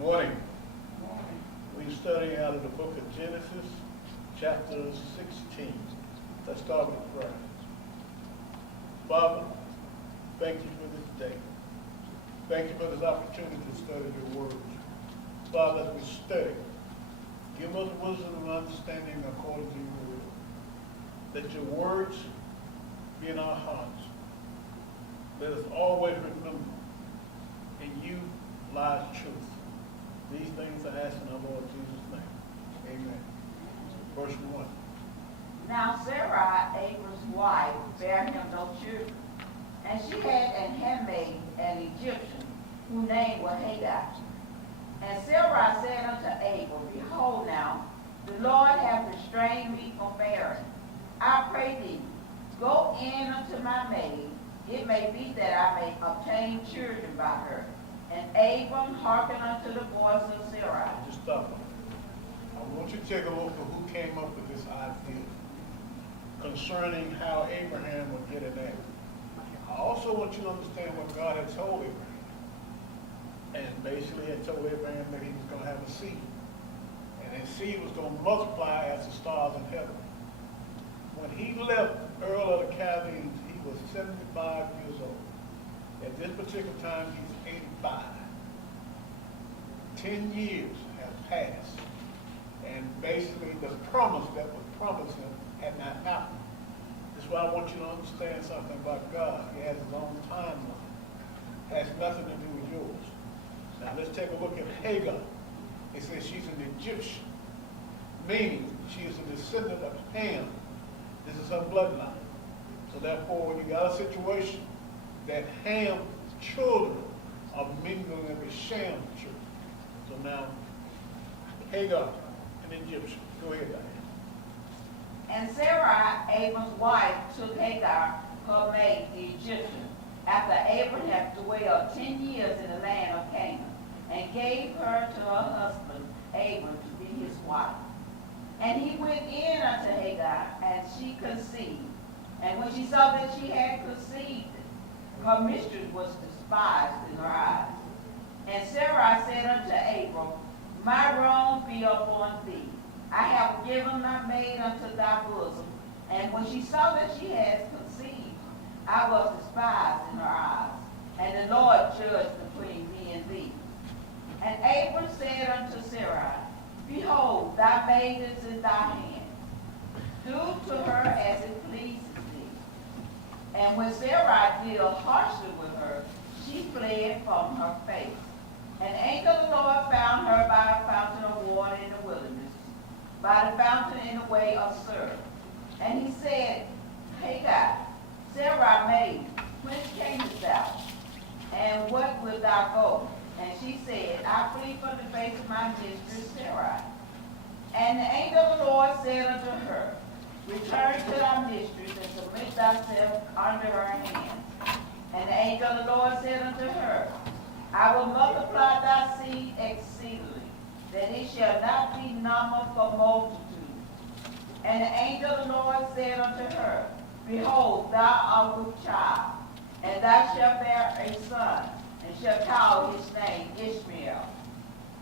Morning. We study out of the book of Genesis, chapter 16. Let's start with prayer. Father, thank you for this day. Thank you for this opportunity to study your words. Father, as we study, give us wisdom and understanding according to your will. Let your words be in our hearts. Let us always remember, in you lies truth. These things I ask in our Lord Jesus' name. Amen. Verse 1. Now Sarai, Abram's wife, bare him no children. And she had an handmaid, an Egyptian, whose name was Hagar. And Sarai said unto Abram, Behold now, the Lord hath restrained me from bearing. I pray thee, go in unto my maid. It may be that I may obtain children by her. And Abram hearkened unto the voice of Sarai. Just stop. I want you to take a look at who came up with this idea concerning how Abraham would get an egg. I also want you to understand what God had told Abraham. And basically had told Abraham that he was going to have a seed. And his seed was going to multiply as the stars in heaven. When he left Ur of the Chaldees, he was 75 years old. At this particular time, he's 85. 10 years have passed. And basically, the promise that was promised him had not happened. That's why I want you to understand something about God. He has his own timeline. It has nothing to do with yours. Now, let's take a look at Hagar. It says she's an Egyptian, meaning she is a descendant of Ham. This is her bloodline. So therefore, you got a situation that Ham's children are mingling with Sham's children. So now, Hagar, an Egyptian. Go ahead, Diane. And Sarai, Abram's wife, took Hagar, her maid, the Egyptian, after Abram had dwelled 10 years in the land of Canaan, and gave her to her husband, Abram, to be his wife. And he went in unto Hagar, and she conceived. And when she saw that she had conceived, her mistress was despised in her eyes. And Sarai said unto Abram, My wrong be upon thee. I have given my maid unto thy bosom. And when she saw that she had conceived, I was despised in her eyes. And the Lord judged between me and thee. And Abram said unto Sarai, Behold, thy maid is in thy hand. Do to her as it pleases thee. And when Sarai dealt harshly with her, she fled from her face. And the angel of the Lord found her by a fountain of water in the wilderness, by the fountain in the way of Sur. And he said, Hagar, Sarai maid, whence camest thou? And what wilt thou go? And she said, I flee from the face of my mistress Sarai. And the angel of the Lord said unto her, Return to thy mistress and submit thyself under her hand. And the angel of the Lord said unto her, I will multiply thy seed exceedingly, that it shall not be numbered for multitude. And the angel of the Lord said unto her, Behold, thou art with child, and thou shalt bear a son, and shalt call his name Ishmael,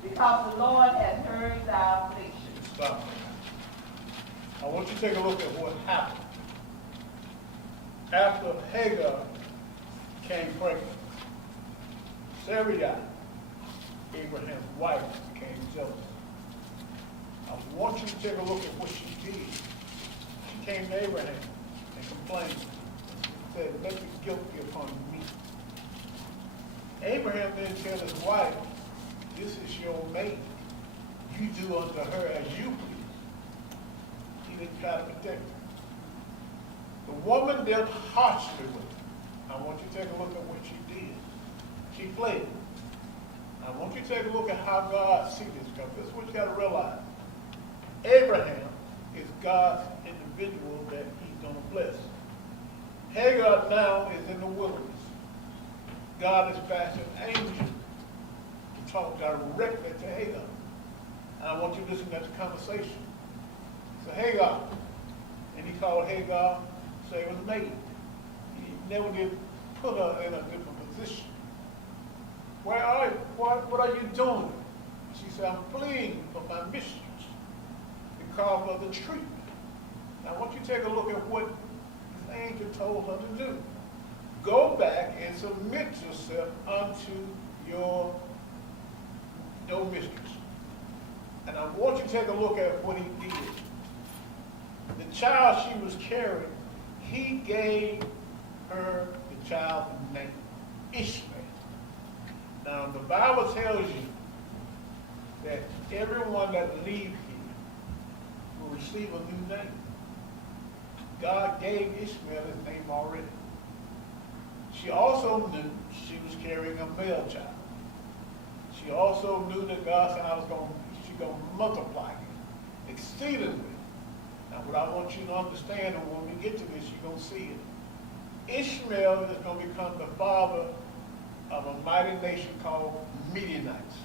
because the Lord hath heard thy affliction. Stop. I want you to take a look at what happened. After Hagar became pregnant, Sarai, Abraham's wife, became jealous. I want you to take a look at what she did. She came to Abraham and complained. She said, let the guilt be upon me. Abraham then tell his wife, this is your maid. You do unto her as you please. He didn't try to protect her. The woman dealt harshly with her. I want you to take a look at what she did. She fled. I want you to take a look at how God sees this, because this is what you got to realize. Abraham is God's individual that he's going to bless. Hagar now is in the wilderness. God is fashioning angels to talk directly to Hagar. And I want you to listen to that conversation. So Hagar, and he called Hagar Sarah's maid. He never did put her in a different position. Where are you? What are you doing? She said, I'm fleeing from my mistress because of the treatment. Now I want you to take a look at what this angel told her to do. Go back and submit yourself unto your mistress. And I want you to take a look at what he did. The child she was carrying, he gave her the child's name, Ishmael. Now the Bible tells you that everyone that leaves here will receive a new name. God gave Ishmael his name already. She also knew she was carrying a male child. She also knew that God said she's going to multiply him exceedingly. Now what I want you to understand, and when we get to this, you're going to see it. Ishmael is going to become the father of a mighty nation called Midianites.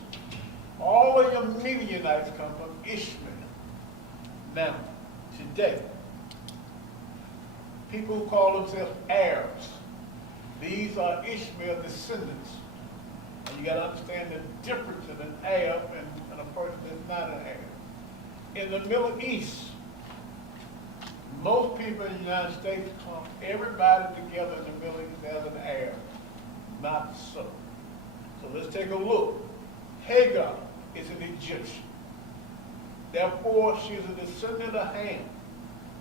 All of your Midianites come from Ishmael. Now, today, people who call themselves Arabs, these are Ishmael descendants. And you got to understand the difference in an Arab and a person that's not an Arab. In the Middle East, most people in the United States clump everybody together in the Middle East as an Arab. Not so. So let's take a look. Hagar is an Egyptian. Therefore, she is a descendant of Ham.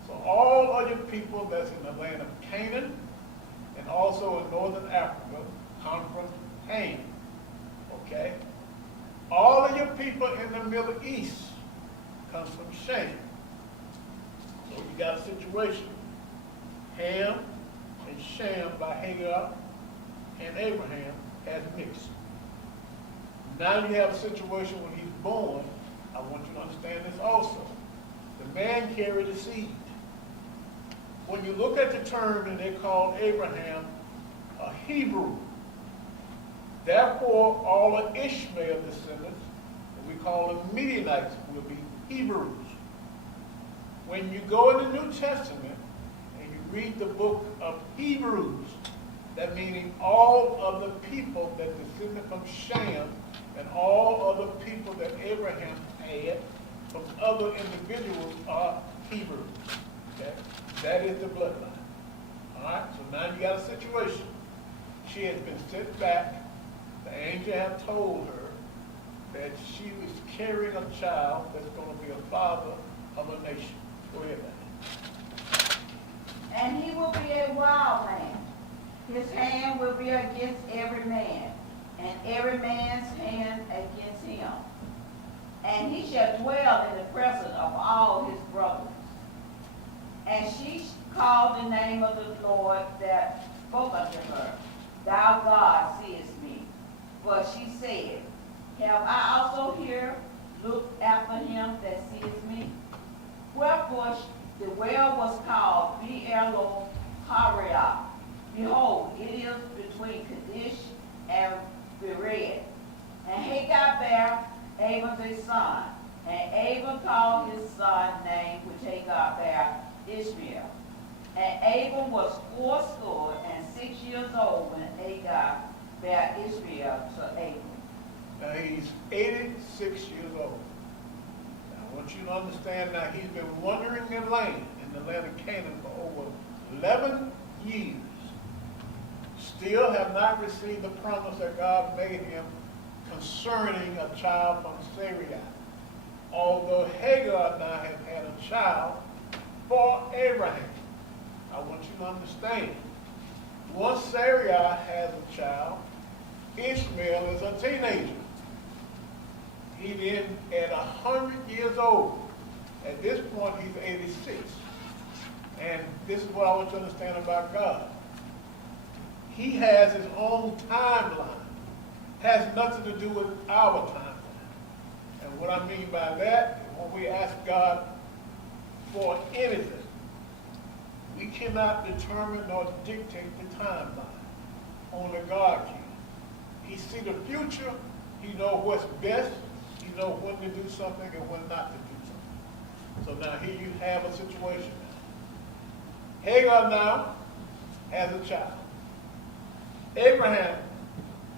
So all of your people that's in the land of Canaan and also in northern Africa come from Ham. Okay? All of your people in the Middle East comes from Shem. So you got a situation. Ham and Shem by Hagar and Abraham has mixed. Now you have a situation when he's born. I want you to understand this also. The man carried a seed. When you look at the term, and they call Abraham a Hebrew. Therefore, all of Ishmael descendants, and we call them Midianites, will be Hebrews. When you go in the New Testament and you read the book of Hebrews, that meaning all of the people that descended from Shem and all of the people that Abraham had from other individuals are Hebrews. Okay? That is the bloodline. All right? So now you got a situation. She has been sent back. The angel have told her that she was carrying a child that's going to be a father of a nation. Go ahead, man. And he will be a wild man. His hand will be against every man, and every man's hand against him. And he shall dwell in the presence of all his brothers. And she called the name of the Lord that spoke unto her, Thou God seest me. For she said, Have I also here looked after him that seeth me? Wherefore the well was called Beer-lo-Hariah. Behold, it is between Kadesh and Bered. And Hagar bare Abram a son, and Abram called his son name which Hagar bare Ishmael. And Abram was 86 years old when Hagar bare Ishmael to Abram. Now he's 86 years old. Now I want you to understand now he's been wandering in the land of Canaan for over 11 years. Still have not received the promise that God made him concerning a child from Sarai. Although Hagar now has had a child for Abraham. I want you to understand. Once Sarai has a child, Ishmael is a teenager. He then, at 100 years old, at this point he's 86. And this is what I want you to understand about God. He has his own timeline. Has nothing to do with our timeline. And what I mean by that, when we ask God for anything, we cannot determine nor dictate the timeline. Only God can. He sees the future. He knows what's best. He knows when to do something and when not to do something. So now here you have a situation. Hagar now has a child. Abraham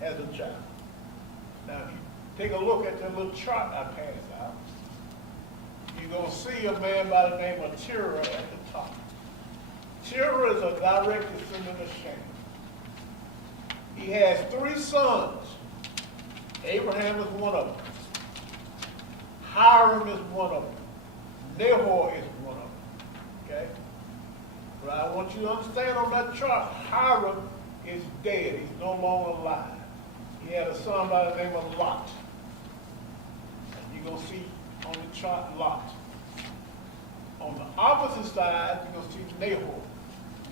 has a child. Now if you take a look at that little chart I passed out. You're going to see a man by the name of Terah at the top. Terah is a direct descendant of Shem. He has 3 sons. Abraham is one of them. Hiram is one of them. Nahor is one of them. Okay? But I want you to understand on that chart, Hiram is dead. He's no longer alive. He had a son by the name of Lot. You're going to see on the chart Lot. On the opposite side, you're going to see Nahor.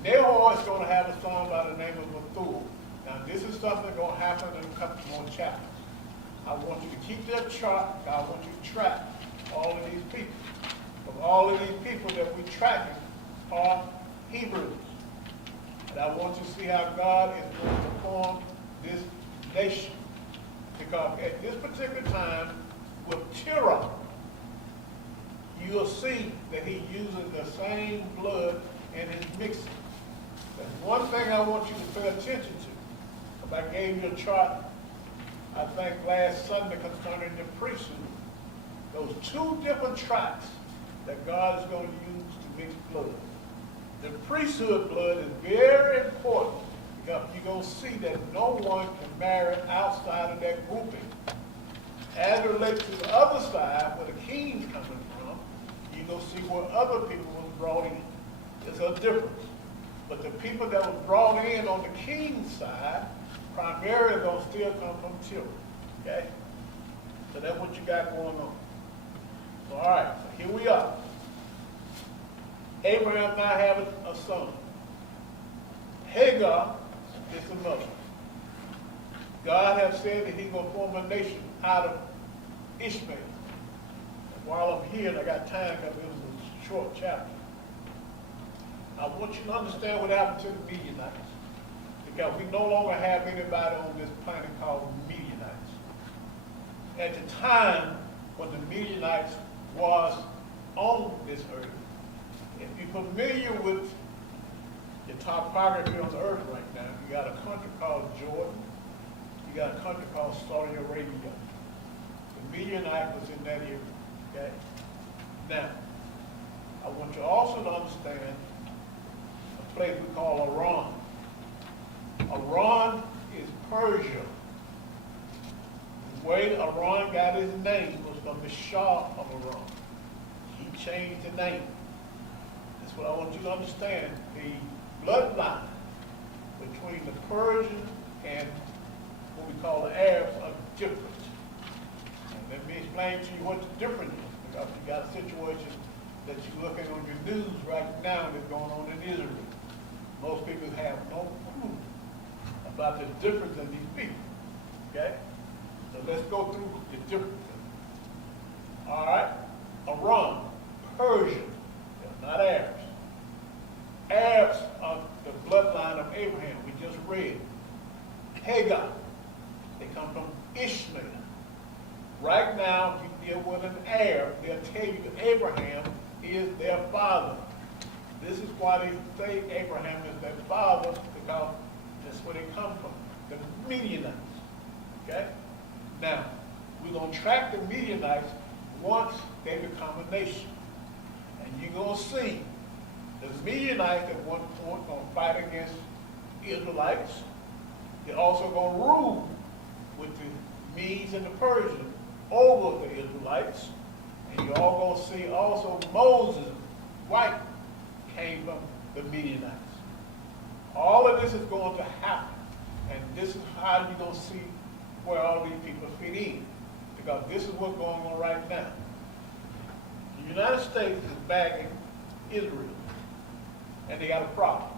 Nahor is going to have a son by the name of Methuselah. Now, this is something going to happen in a couple more chapters. I want you to keep that chart. I want you to track all of these people. Because all of these people that we're tracking are Hebrews. And I want you to see how God is going to form this nation. Because at this particular time, with Terah, you'll see that he uses the same blood in his mixing. There's one thing I want you to pay attention to. If I gave you a chart, I think last Sunday concerning the priesthood, those 2 different tracks that God is going to use to mix blood. The priesthood blood is very important because you're going to see that no one can marry outside of that grouping. As it relates to the other side, where the king's coming from, you're going to see where other people was brought in. There's a difference. But the people that was brought in on the king's side, primarily going to still come from Terah. Okay? So that's what you got going on. So, all right, so here we are. Abraham now having a son. Hagar is the mother. God has said that he's going to form a nation out of Ishmael. And while I'm here, and I got time because it was a short chapter, I want you to understand what happened to the Midianites. Because we no longer have anybody on this planet called Midianites. At the time when the Midianites was on this earth, if you're familiar with the topography on the earth right now, you got a country called Jordan, you got a country called Saudi Arabia. The Midianite was in that area, okay? Now, I want you also to understand a place we call Iran. Iran is Persia. The way Iran got his name was from the Shah of Iran. He changed the name. That's what I want you to understand. The bloodline between the Persian and what we call the Arabs are different. And let me explain to you what the difference is, because you got a situation that you're looking on your news right now that's going on in Israel. Most people have no clue about the difference in these people. Okay? So let's go through the differences. All right? Iran, Persian, they're not Arabs. Arabs are the bloodline of Abraham, we just read. Hagar, they come from Ishmael. Right now, if you deal with an Arab, they'll tell you that Abraham is their father. This is why they say Abraham is their father, because that's where they come from, the Midianites. Okay? Now, we're going to track the Midianites once they become a nation. And you're going to see the Midianites at one point going to fight against Israelites. They're also going to rule with the Medes and the Persians over the Israelites. And you're all going to see also Moses, white, came from the Midianites. All of this is going to happen. And this is how you're going to see where all these people fit in. Because this is what's going on right now. The United States is backing Israel. And they got a problem.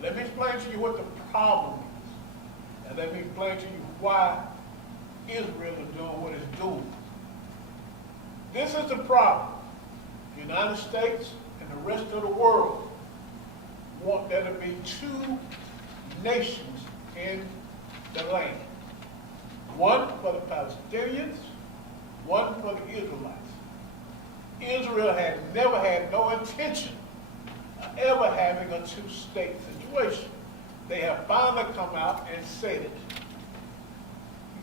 Let me explain to you what the problem is. And let me explain to you why Israel is doing what it's doing. This is the problem. The United States and the rest of the world want there to be 2 nations in the land. One for the Palestinians, one for the Israelites. Israel had never had no intention of ever having a 2-state situation. They have finally come out and said it.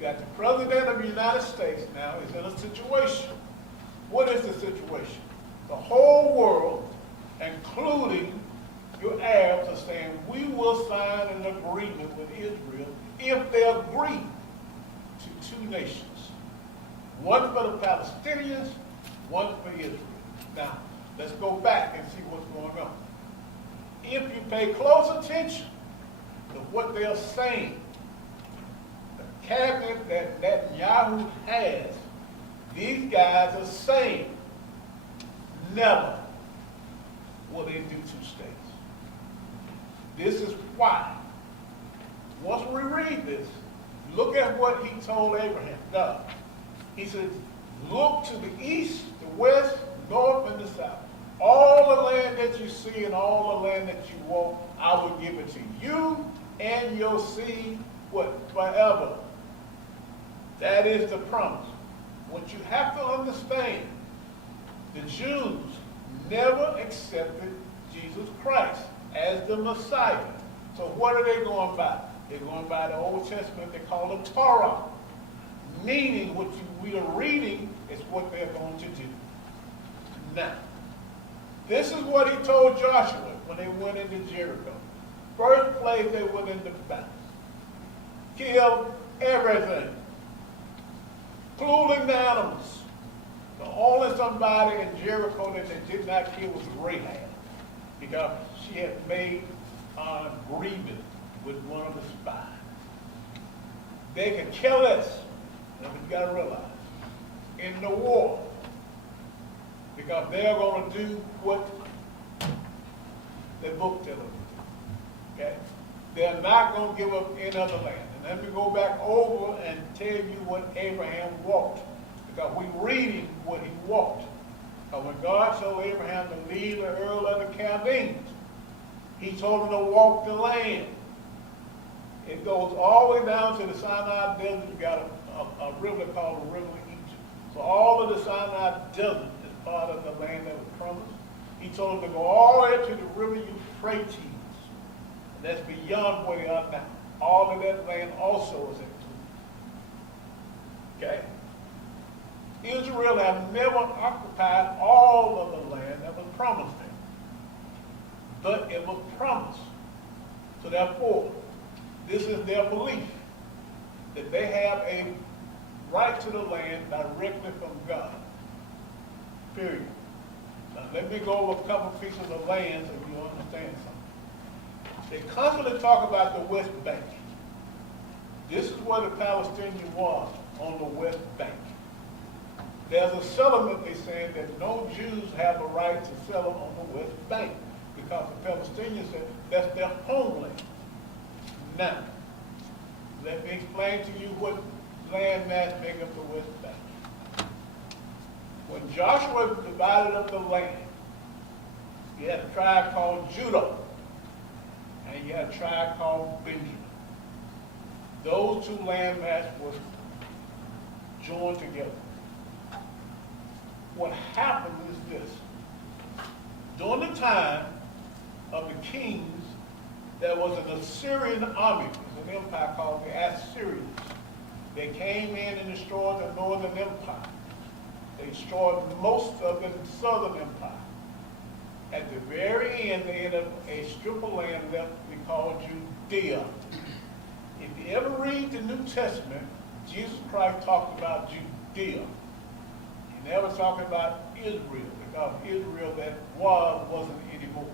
got the President of the United States now is in a situation. What is the situation? The whole world, including your Arabs, are saying, we will sign an agreement with Israel if they agree to two nations. One for the Palestinians, one for Israel. Now, let's go back and see what's going on. If you pay close attention to what they're saying, the cabinet that Netanyahu has, these guys are saying, never will they do two states. This is why. Once we read this, look at what he told Abraham, God. He says, look to the east, the west, north, and the south. All the land that you see and all the land that you want, I will give it to you and your seed, what? Forever. That is the promise. What you have to understand, the Jews never accepted Jesus Christ as the Messiah. So what are they going by? They're going by the Old Testament they call the Torah. Meaning what we are reading is what they're going to do. Now, this is what he told Joshua when they went into Jericho. First place they went into battle. Killed everything, including the animals. The only somebody in Jericho that they did not kill was Rahab, because she had made an agreement with one of the spies. They could kill us, and we've got to realize, in the war, because they're going to do what the book tells them to do. Okay? They're not going to give up any other land. And let me go back over and tell you what Abraham walked, because we're reading what he walked. Because when God told Abraham to leave the Ur of the Chaldeans, he told him to walk the land. It goes all the way down to the Sinai Desert. You got a river called the River of Egypt. So all of the Sinai Desert is part of the land that was promised. He told him to go all the way to the River Euphrates. And that's beyond where they are now. All of that land also is included. Okay? Israel have never occupied all of the land that was promised them. But it was promised. So therefore, this is their belief, that they have a right to the land directly from God. Period. Now let me go over a couple pieces of land so you understand something. They constantly talk about the West Bank. This is where the Palestinians was, on the West Bank. There's a settlement they're saying that no Jews have a right to settle on the West Bank, because the Palestinians said that's their homeland. Now, let me explain to you what landmass make up the West Bank. When Joshua divided up the land, you had a tribe called Judah, and you had a tribe called Benjamin. Those two landmasses were joined together. What happened is this. During the time of the kings, there was an Assyrian army, an empire called the Assyrians. They came in and destroyed the northern empire. They destroyed most of the southern empire. At the very end, they ended up a strip of land left we call Judea. If you ever read the New Testament, Jesus Christ talked about Judea. He never talked about Israel, because Israel that wasn't anymore.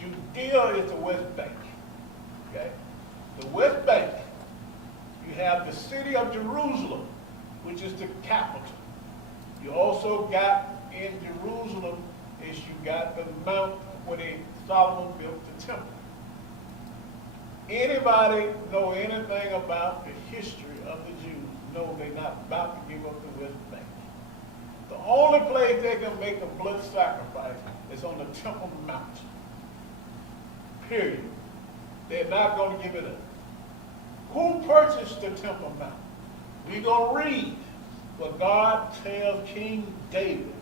Judea is the West Bank. Okay? The West Bank, you have the city of Jerusalem, which is the capital. You also got in Jerusalem is you got the mount where Solomon built the temple. Anybody know anything about the history of the Jews? No, they're not about to give up the West Bank. The only place they can make a blood sacrifice is on the Temple Mount. Period. They're not going to give it up. Who purchased the Temple Mount? We're going to read what God tells King David.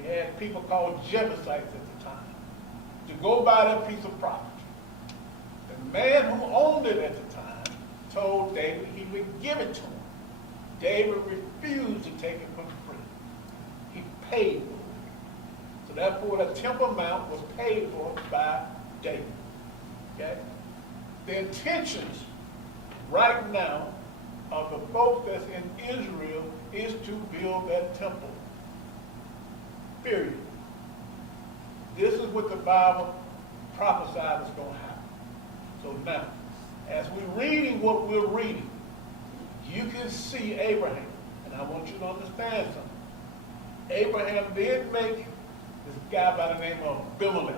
He had people called Jebusites at the time to go buy that piece of property. The man who owned it at the time told David he would give it to him. David refused to take it for free. He paid for it. So therefore, the Temple Mount was paid for by David. Okay? The intentions right now of the folks that's in Israel is to build that temple. Period. This is what the Bible prophesied is going to happen. So now, as we're reading what we're reading, you can see Abraham, and I want you to understand something. Abraham did make this guy by the name of Abimelech.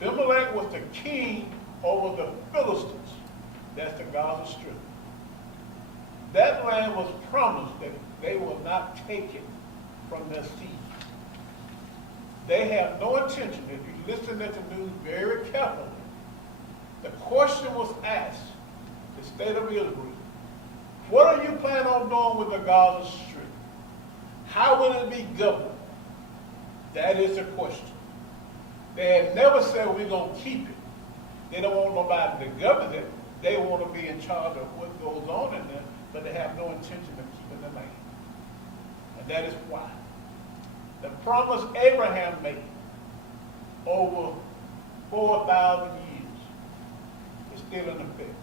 Abimelech was the king over the Philistines. That's the Gaza Strip. That land was promised that they will not take it from their seed. They have no intention. If you listen to the news very carefully, the question was asked, the state of Israel, what are you planning on doing with the Gaza Strip? How will it be governed? That is the question. They had never said we're going to keep it. They don't want nobody to govern it. They want to be in charge of what goes on in there, but they have no intention of keeping the land. And that is why. The promise Abraham made over 4,000 years is still in effect.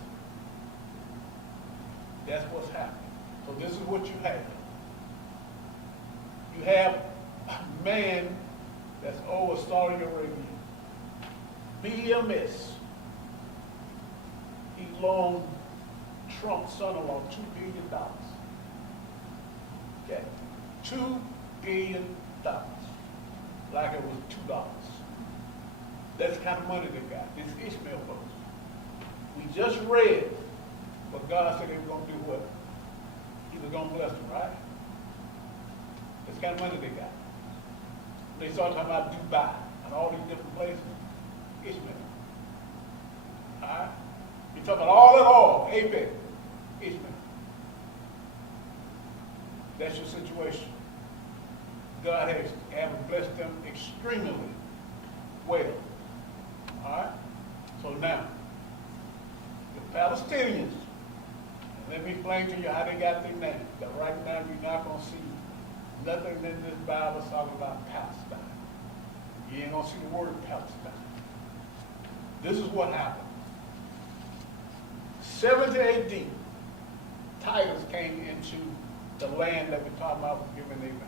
That's what's happening. So this is what you have. You have a man that's over Saudi Arabia. BMS. He loaned Trump's son-in-law $2 billion. Okay. $2 billion. Like it was $2. That's the kind of money they got. This Ishmael folks. We just read what God said he was going to do what? He was going to bless them, right? That's the kind of money they got. They started talking about Dubai and all these different places. Ishmael. All right? You're talking about all that oil, APEC, Ishmael. That's your situation. God has blessed them extremely well. All right? So now, the Palestinians, let me explain to you how they got their name. But right now, you're not going to see nothing in this Bible talking about Palestine. You ain't going to see the word Palestine. This is what happened. 70 AD, Titus came into the land that we're talking about was given Abraham.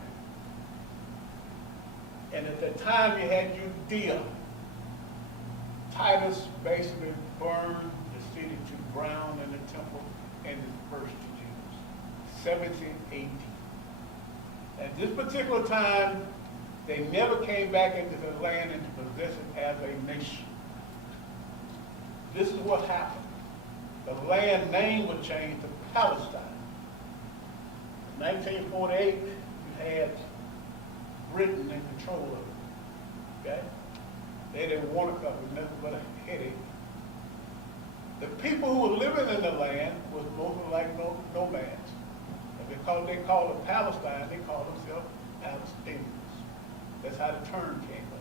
And at the time you had Judea. Titus basically burned the city to ground in the temple and dispersed the Jews. 70 AD. At this particular time, they never came back into the land and to possess it as a nation. This is what happened. The land name was changed to Palestine. In 1948, you had Britain in control of it. Okay? They didn't want to cover nothing but a headache. The people who were living in the land was mostly like nomads. And because they called it Palestine, they called themselves Palestinians. That's how the term came up.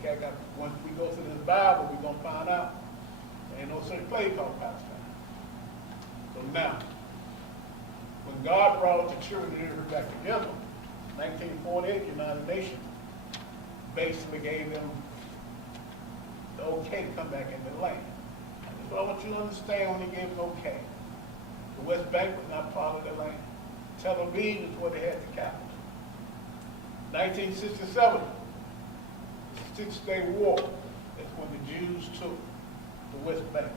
Okay, once we go through this Bible, we're going to find out there ain't no such place called Palestine. So now, when God brought the children of Israel back together, 1948, United Nations basically gave them the okay to come back into the land. That's what I want you to understand when he gave them okay. The West Bank was not part of the land. Tel Aviv is where they had the capital. 1967, the Six-Day War, that's when the Jews took the West Bank.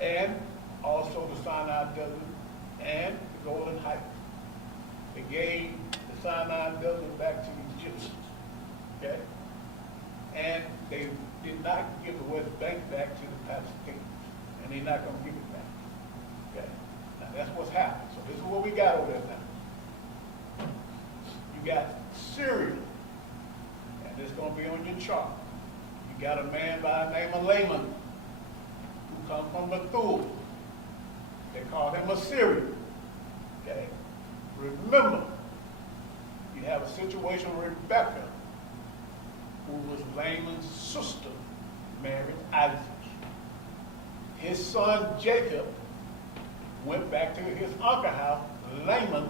And also the Sinai Desert and the Golden Heights. They gave the Sinai Desert back to the Egyptians. Okay? And they did not give the West Bank back to the Palestinians. And they're not going to give it back. Okay? Now that's what's happened. So this is what we got over there now. You got Syria. And it's going to be on your chart. You got a man by the name of Laman who comes from Bethuel. They call him Assyria. Okay? Remember, you have a situation where Rebecca, who was Laman's sister, married Isaac. His son Jacob went back to his uncle's house, Laman,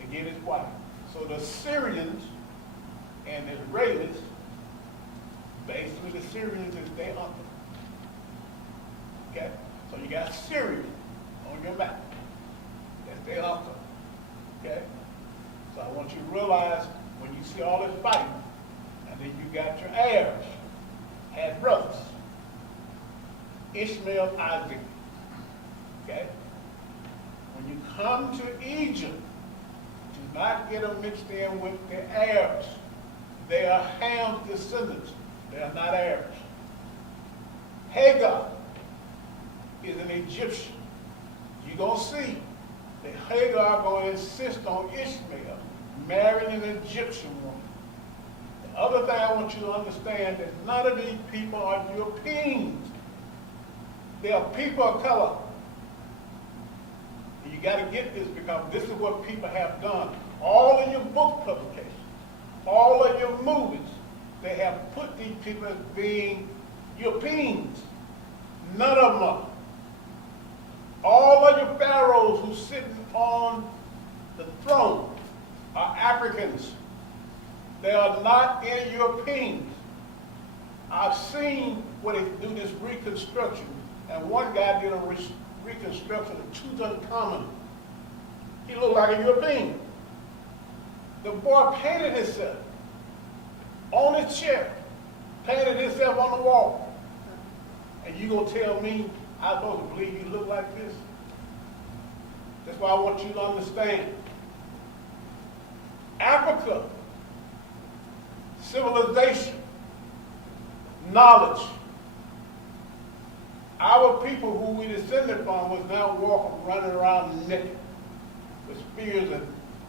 to get his wife. So the Syrians and the Israelis, basically the Syrians is their uncle. Okay? So you got Syria on your map. That's their uncle. Okay? So I want you to realize when you see all this fighting, and then you got your heirs, had brothers, Ishmael, Isaac. Okay? When you come to Egypt, do not get them mixed in with the Arabs. They are Ham's descendants. They are not Arabs. Hagar is an Egyptian. You're going to see that Hagar going to insist on Ishmael marrying an Egyptian woman. The other thing I want you to understand is none of these people are Europeans. They are people of color. And you got to get this because this is what people have done. All of your book publications, all of your movies, they have put these people as being Europeans. None of them are. All of your pharaohs who sitting on the throne are Africans. They are not in Europeans. I've seen where they do this reconstruction, and one guy did a reconstruction of Tutankhamun. He looked like a European. The boy painted himself on his chair, painted himself on the wall. And you gonna tell me I'm supposed to believe he looked like this? That's why I want you to understand. Africa, civilization, knowledge. Our people who we descended from was now walking, running around naked with spears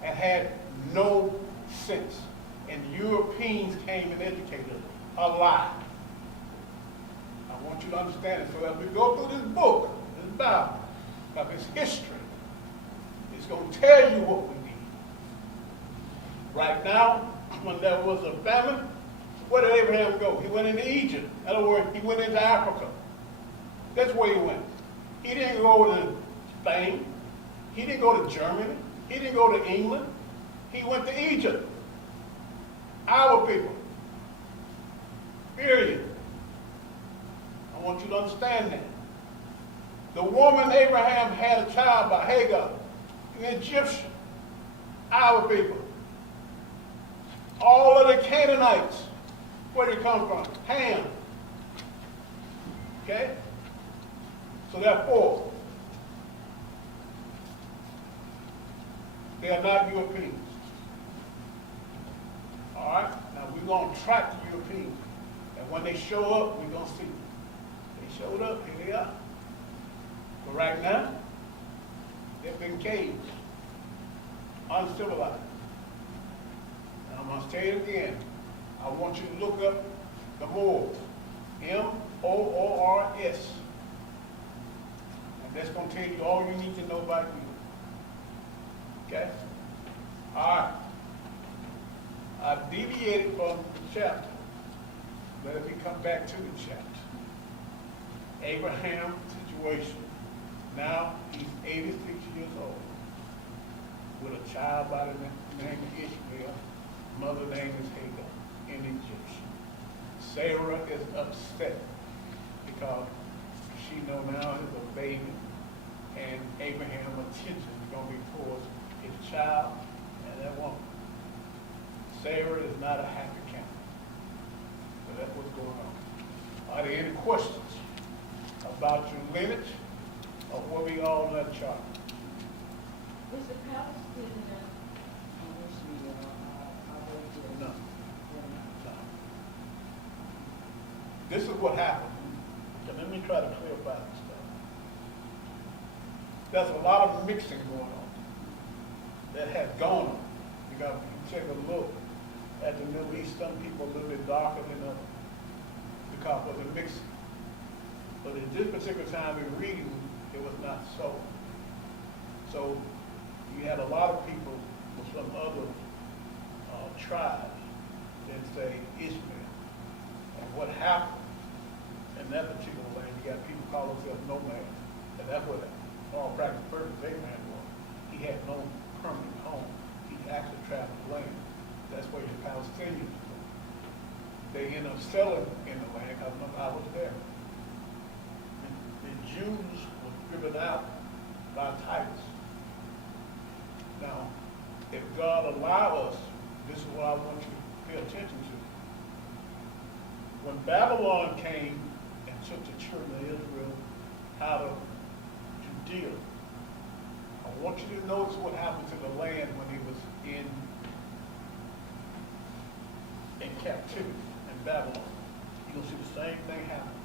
and had no sense. And Europeans came and educated us. A lie. I want you to understand it. So as we go through this book, this Bible, of its history, it's going to tell you what we need. Right now, when there was a famine, where did Abraham go? He went into Egypt. In other words, he went into Africa. That's where he went. He didn't go to Spain. He didn't go to Germany. He didn't go to England. He went to Egypt. Our people. Period. I want you to understand that. The woman Abraham had a child by Hagar, an Egyptian. Our people. All of the Canaanites, where did they come from? Ham. Okay? So therefore, they are not Europeans. All right? Now we're going to track the Europeans. And when they show up, we're going to see them. They showed up, here they are. But right now, they've been caged, uncivilized. And I'm going to tell you again, I want you to look up the Moors, M-O-O-R-S. And that's going to tell you all you need to know about you. Okay? All right. I've deviated from the chapter. Let me come back to the chapter. Abraham situation. Now he's 86 years old with a child by the name of Ishmael. Mother name is Hagar, an Egyptian. Sarah is upset because she know now is a baby, and Abraham's attention is going to be towards his child and that woman. Sarah is not a happy camper. So that's what's going on. Are there any questions about your lineage or what we all in that chart? Was the Palestinian No. No. This is what happened. So let me try to clarify this stuff. There's a lot of mixing going on that has gone on. Because if you take a look at the Middle East, some people a little bit darker than others because of the mixing. But at this particular time in reading, it was not so. So you had a lot of people from other tribes that say Ishmael. And what happened in that particular land, you got people call themselves nomads. And that's what happened. all practical purposes, Abraham was. He had no permanent home. He actually traveled the land. That's where the Palestinians were. They ended up selling in the land, because I was there. The Jews were driven out by Titus. Now, if God allow us, this is what I want you to pay attention to. When Babylon came and took the children of Israel out of Judea, I want you to notice what happened to the land when it was in captivity in Babylon. You're going to see the same thing happen.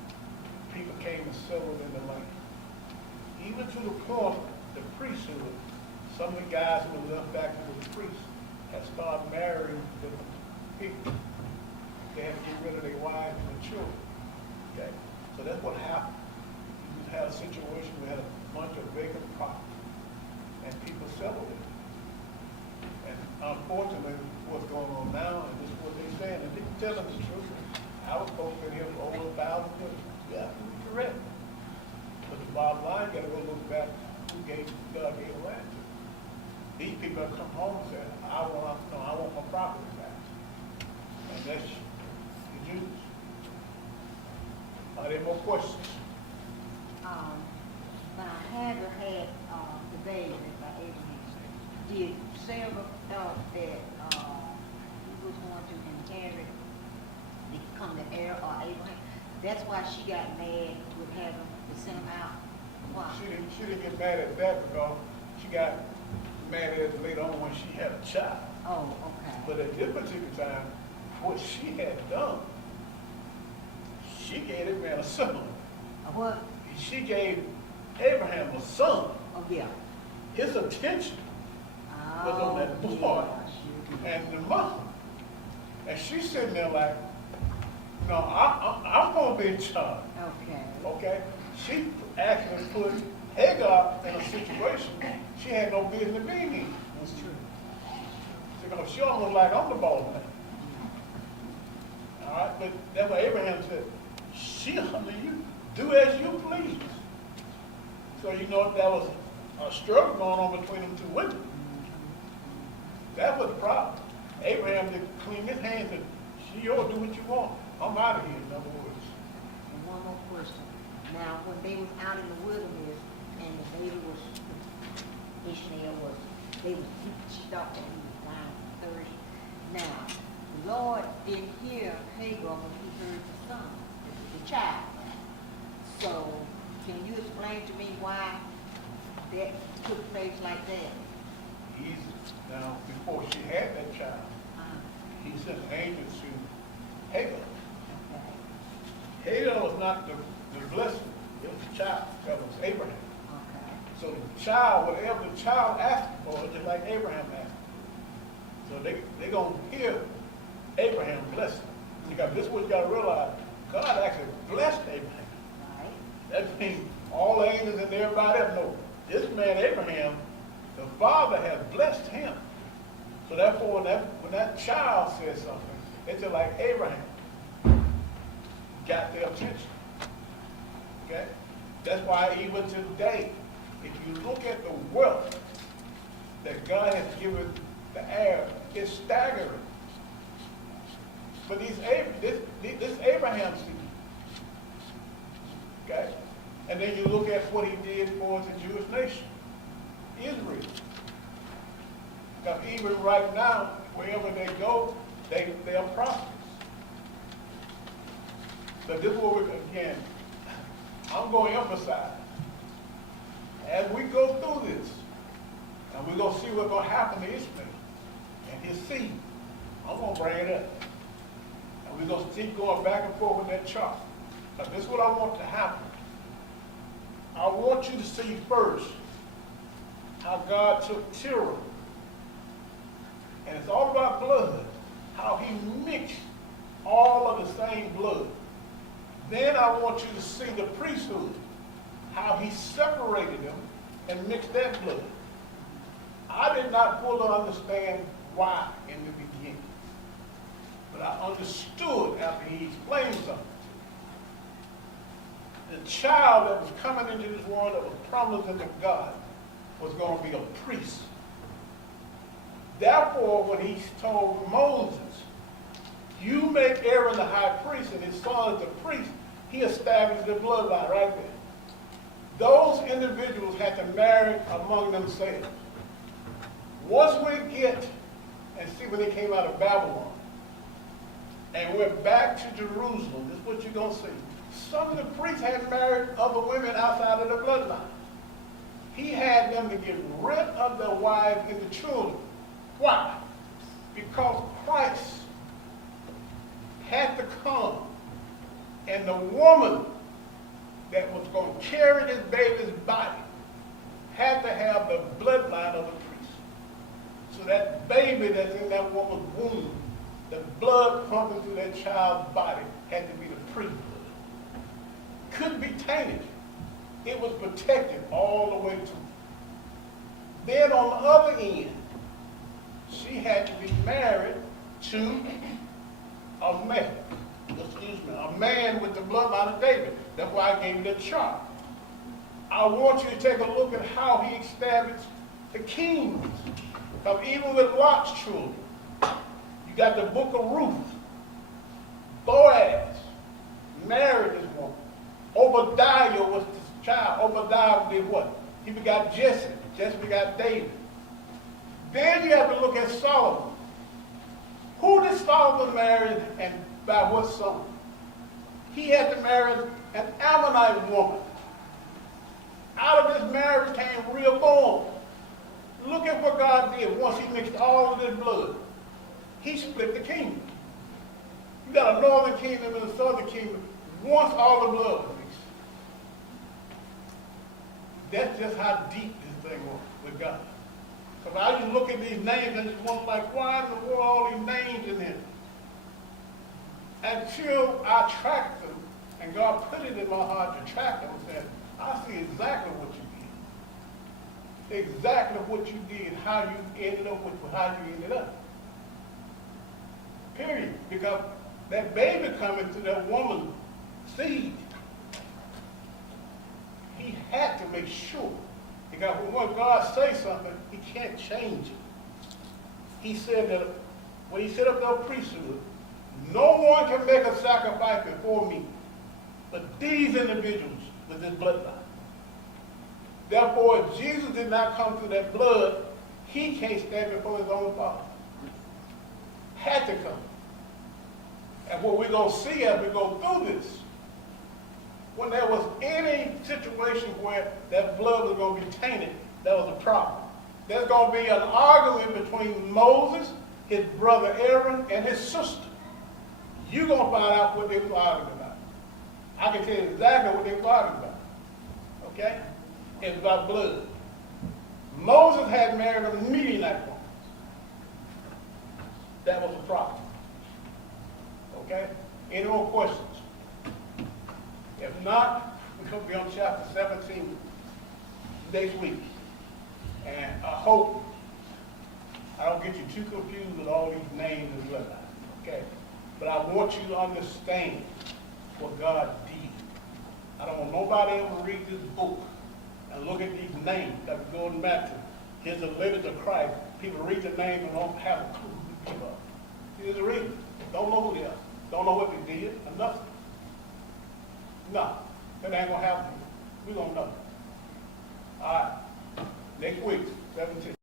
People came and settled in the land. Even to the point, the priesthood, some of the guys who were left back who were priests had started marrying different people. They had to get rid of their wives and their children. Okay? So that's what happened. You had a situation where we had a bunch of vacant property, and people settled it. And unfortunately, what's going on now, and this is what they're saying, and they can tell them the truth. Our folks been here for over 1,000 years. Yeah, you're correct. But the bottom line, you gotta go look back who God gave land to. These people have come home and said, I want my property back. And that's the Jews. Are there more questions? When Hagar had the baby by Abraham, did Sarah thought that he was going to inherit, become the heir of Abraham? That's why she got mad with having to send him out. Why? She didn't get mad at that because she got mad at it later on when she had a child. Oh, okay. But at this particular time, what she had done, she gave Abraham a son. What? She gave Abraham a son. Oh, yeah. His attention was on that boy and the mother. And she's sitting there like, no, I'm going to be in charge. Okay. Okay? She actually put Hagar in a situation she had no business being in. That's true. Because she almost like, I'm the boss man. All right? But that's what Abraham said. She under you. Do as you please. So you know there was a struggle going on between them two women. That was the problem. Abraham did clean his hands and she ought to do what you want. I'm out of here, in other words. And one more question. Now, when they was out in the wilderness and the baby was, Ishmael was, she thought that he was dying from 30. Now, the Lord didn't hear Hagar when he heard the son, the child. So, can you explain to me why that took place like that? Now, before she had that child, he sent angels to Hagar. Okay. Hagar was not the blessing, it was the child. That was Abraham. Okay. So the child, whatever the child asked for, just like Abraham asked for. So they're going to hear Abraham blessing. Because this is what you got to realize, God actually blessed Abraham. Right. That means all the angels and everybody else know. This man Abraham, the father has blessed him. So therefore, when that child says something, it's just like Abraham got their attention. Okay? That's why even today, if you look at the wealth that God has given the heir, it's staggering. But this Abraham seed. Okay? And then you look at what he did for the Jewish nation, Israel. Because even right now, wherever they go, they are prosperous. But this is what again, I'm going to emphasize. As we go through this, and we're going to see what's going to happen to Ishmael and his seed, I'm going to bring it up. And we're going to keep going back and forth with that chart. But this is what I want to happen. I want you to see first how God took Terah, and it's all about blood, how he mixed all of the same blood. Then I want you to see the priesthood, how he separated them and mixed that blood. I did not fully understand why in the beginning, but I understood after he explained something. child that was coming into this world that was promised of God was going to be a priest. Therefore, when he told Moses, you make Aaron the high priest and his sons the priest, he established the bloodline right there. Those individuals had to marry among themselves. Once we get, and see when they came out of Babylon, and went back to Jerusalem, this is what you're going to see. Some of the priests had married other women outside of the bloodline. He had them to get rid of their wives and the children. Why? Because Christ had to come, and the woman that was going to carry this baby's body had to have the bloodline of the priest. So that baby that's in that woman's womb, the blood pumping through that child's body had to be the priest blood. Couldn't be tainted. It was protected all the way through. Then on the other end, she had to be married to a man with the bloodline of David. That's why I gave you that chart. I want you to take a look at how he established the kings. Because even with Lot's children, you got the book of Ruth. Boaz married this woman. Obadiah was the child. Obadiah did what? He begot Jesse. Jesse begot David. Then you have to look at Solomon. Who did Solomon marry and by what son? He had to marry an Ammonite woman. Out of this marriage came Rehoboam. Look at what God did once he mixed all of this blood. He split the kingdom. You got a northern kingdom and a southern kingdom once all the blood was mixed. That's just how deep this thing was with God. Because I just look at these names and just wonder, like, why in the world all these names in here? Until I tracked them, and God put it in my heart to track them and said, I see exactly what you did. Exactly what you did, how you ended up with how you ended up. Period. Because that baby coming through that woman's seed, he had to make sure. Because when God says something, he can't change it. He said that when he set up their priesthood, no one can make a sacrifice before me, but these individuals with this bloodline. Therefore, if Jesus did not come through that blood, he can't stand before his own Father. Had to come. And what we're going to see as we go through this, when there was any situation where that blood was going to be tainted, that was a problem. There's going to be an argument between Moses, his brother Aaron, and his sister. You're going to find out what they were arguing about. I can tell you exactly what they were arguing about. Okay? It's about blood. Moses had married a Midianite woman. That was a problem. Okay? Any more questions? If not, we're going to be on chapter 17 next week. And I hope I don't get you too confused with all these names and bloodlines. Okay? But I want you to understand what God did. I don't want nobody ever read this book and look at these names that are going back to here's the lineage of Christ. People read the name and don't have a clue who people are. You just read it. Don't know who they are. Don't know what they did or nothing. No, that ain't gonna happen. We're gonna know. All right. Next week, 17.